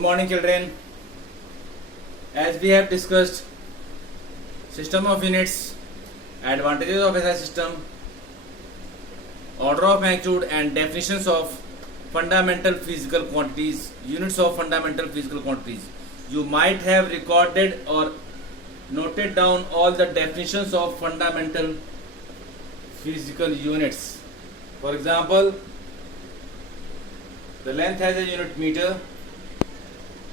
Good morning children. As we have discussed system of units, advantages of SI system, order of magnitude and definitions of fundamental physical quantities, units of fundamental physical quantities. You might have recorded or noted down all the definitions of fundamental physical units. For example, the length has a unit meter,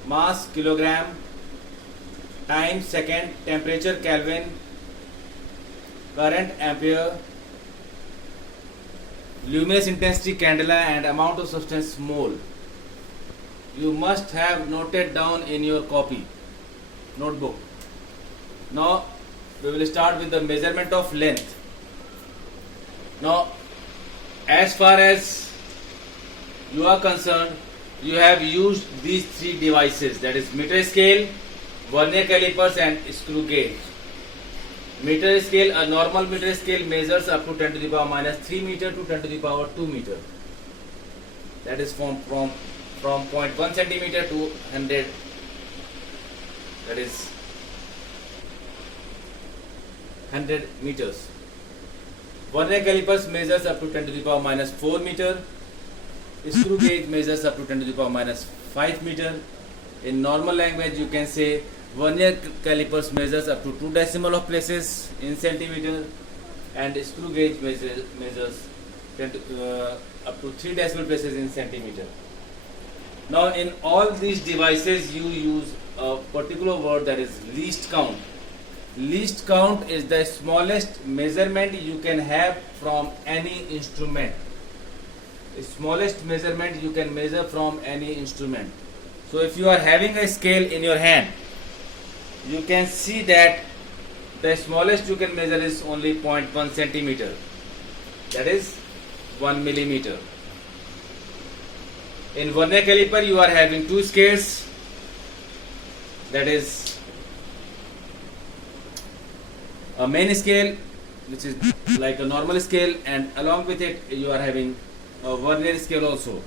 mass kilogram, time second, temperature Kelvin, current ampere, luminous intensity candela, and amount of substance mole. You must have noted down in your copy notebook. Now we will start with the measurement of length. Now as far as you are concerned, you have used these three devices, that is meter scale, vernier calipers and screw gauge. Meter scale, a normal meter scale measures up to 10 to the power minus 3 meter to 10 to the power 2 meter. That is from 0.1 centimeter to 100, that is 100 meters. Vernier calipers measures up to 10 to the power minus 4 meter. Screw gauge measures up to 10 to the power minus 5 meter. In normal language, you can say vernier calipers measures up to 2 decimal of places in centimeter, and screw gauge measures up to 3 decimal places in centimeter. Now, in all these devices, you use a particular word, that is least count. Least count is the smallest measurement you can have from any instrument. The smallest measurement you can measure from any instrument. So if you are having a scale in your hand, you can see that the smallest you can measure is only 0.1 centimeter, that is 1 millimeter. In vernier caliper you are having two scales, that is a main scale, which is like a normal scale, and along with it you are having a vernier scale also.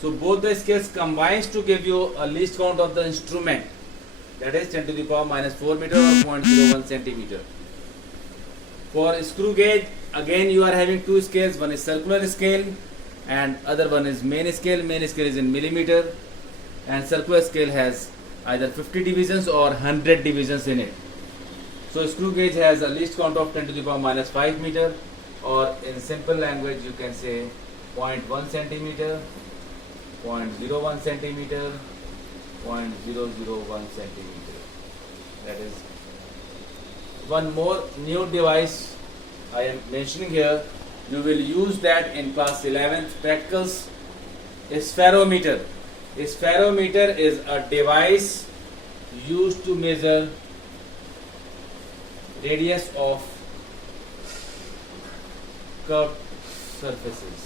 So both the scales combines to give you a least count of the instrument, that is 10 to the power minus 4 meter or 0.01 centimeter. For screw gauge, again you are having two scales, one is circular scale and other one is main scale. Main scale is in millimeter and circular scale has either 50 divisions or 100 divisions in it. So screw gauge has a least count of 10 to the power minus 5 meter, or in simple language you can say 0.1 centimeter, 0.01 centimeter, 0.001 centimeter. That is one more new device I am mentioning here. You will use that in class 11th practicals. Spherometer. Spherometer is a device used to measure radius of curved surfaces.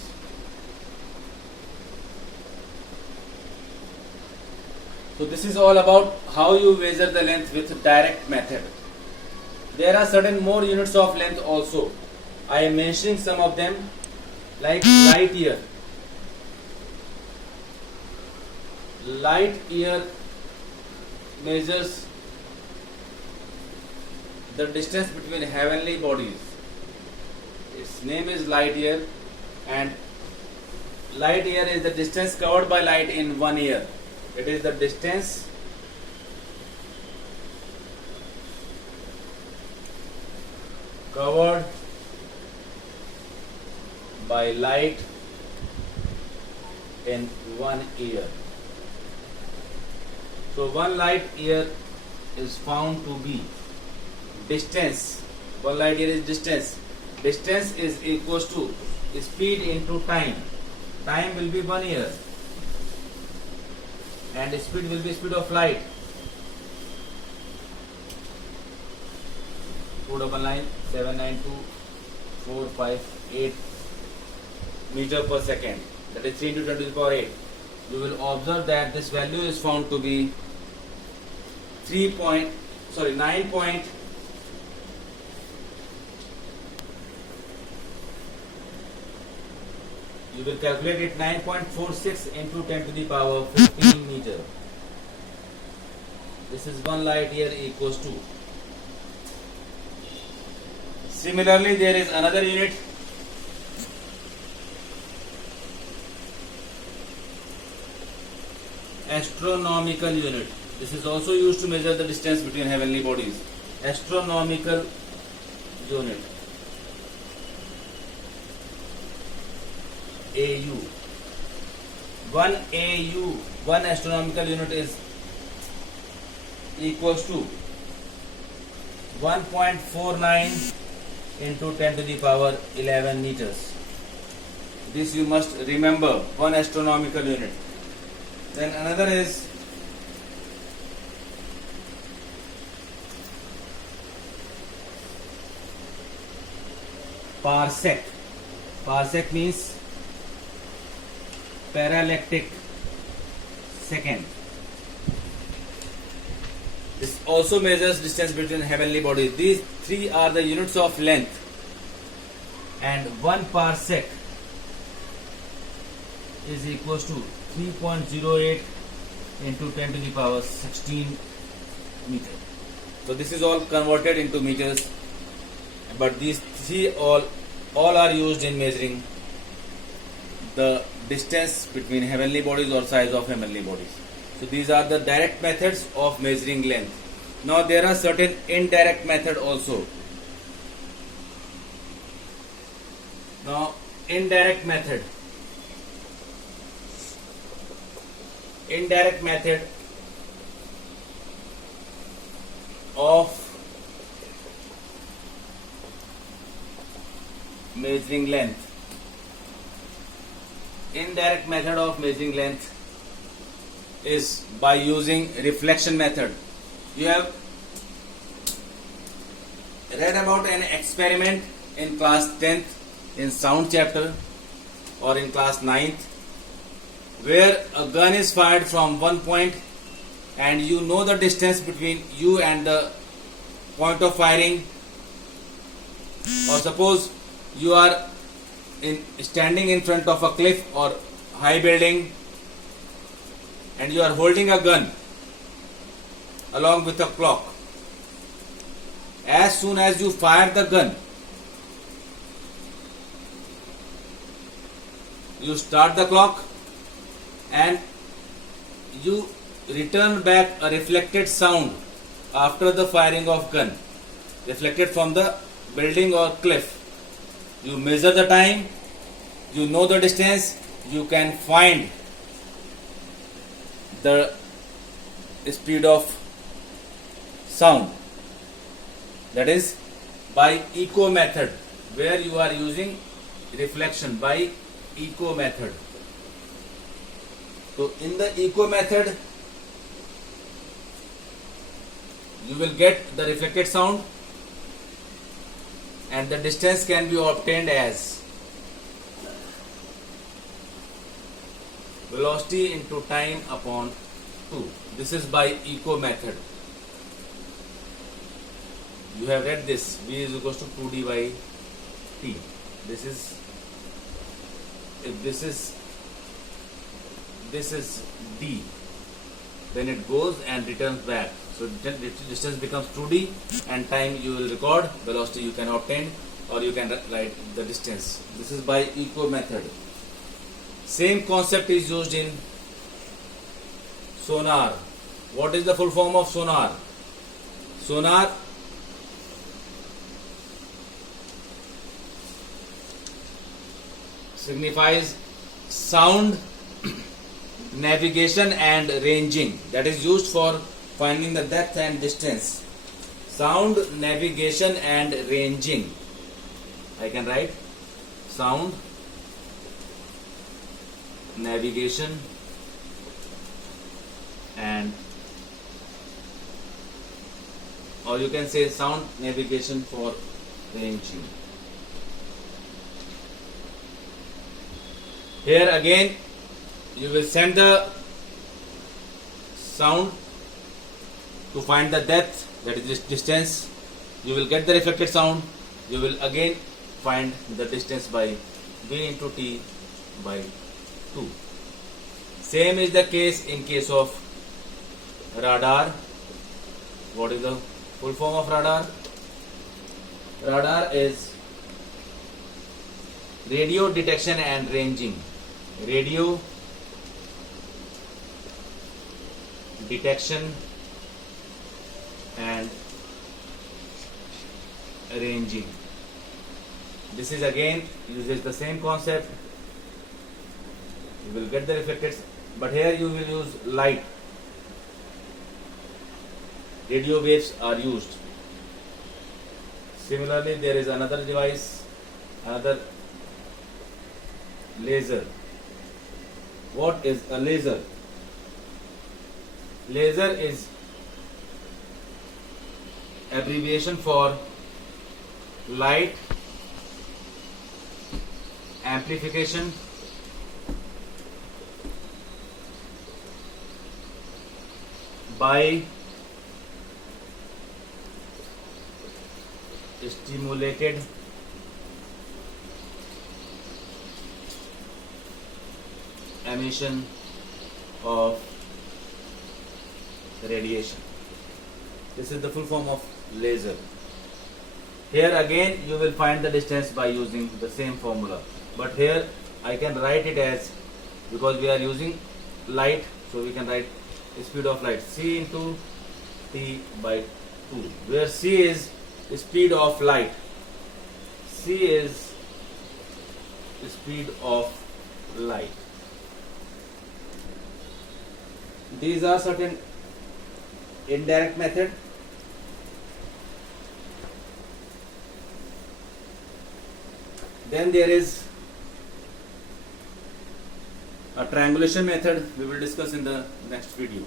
So this is all about how you measure the length with direct method. There are certain more units of length also. I am mentioning some of them, like light year. Light year measures the distance between heavenly bodies. Its name is light year, and light year is the distance covered by light in 1 year. It is the distance covered by light in 1 year. So 1 light year is found to be distance. 1 light year is distance. Distance is equals to speed into time. Time will be 1 year. And speed will be speed of light. 499,792,458 meter per second. That is 3 into 10 to the power 8. You will observe that this value is found to be 9. You will calculate it 9.46 into 10 to the power 15 meter. This is 1 light year equals to. Similarly, there is another unit. Astronomical unit. This is also used to measure the distance between heavenly bodies. Astronomical unit. AU. 1 AU, 1 astronomical unit is equals to 1.49 into 10 to the power 11 meters. This you must remember, 1 astronomical unit. Then another is parsec. Parsec means parallactic second. This also measures distance between heavenly bodies. These three are the units of length, and 1 parsec is equals to 3.08 into 10 to the power 16 meter. So this is all converted into meters, but these three all are used in measuring the distance between heavenly bodies or size of heavenly bodies. So these are the direct methods of measuring length. Now there are certain indirect method also. Now indirect method of measuring length. Indirect method of measuring length is by using reflection method. You have read about an experiment in class 10th in sound chapter or in class 9th, where a gun is fired from one point and you know the distance between you and the point of firing. Or suppose you are standing in front of a cliff or high building and you are holding a gun along with a clock. As soon as you fire the gun, you start the clock and you return back a reflected sound after the firing of gun, reflected from the building or cliff. You measure the time, you know the distance, you can find the speed of sound. That is by echo method, where you are using reflection by echo method. So in the echo method, you will get the reflected sound, and the distance can be obtained as velocity into time upon 2. This is by echo method. You have read this, v is equals to 2d by t. This is, if this is d, then it goes and returns back. So distance becomes 2d, and time you will record, velocity you can obtain, or you can write the distance. This is by echo method. Same concept is used in sonar. What is the full form of sonar? Sonar signifies sound navigation and ranging, that is used for finding the depth and distance. Sound navigation and ranging. I can write sound navigation and, or you can say sound navigation for ranging. Here again you will send the sound to find the depth, that is this distance. You will get the reflected sound. You will again find the distance by v into t by 2. Same is the case in case of radar What is the full form of radar? Radar is radio detection and ranging. Radio detection and ranging. This is again uses the same concept. You will get the reflected, but here you will use light. Radio waves are used. Similarly, there is another device, another laser. What is a laser? Laser is abbreviation for light amplification by stimulated emission of radiation. This is the full form of laser. Here again you will find the distance by using the same formula, but here I can write it as, because we are using light, so we can write speed of light c into t by 2, where c is speed of light. C is speed of light. These are certain indirect method. Then there is a triangulation method we will discuss in the next video.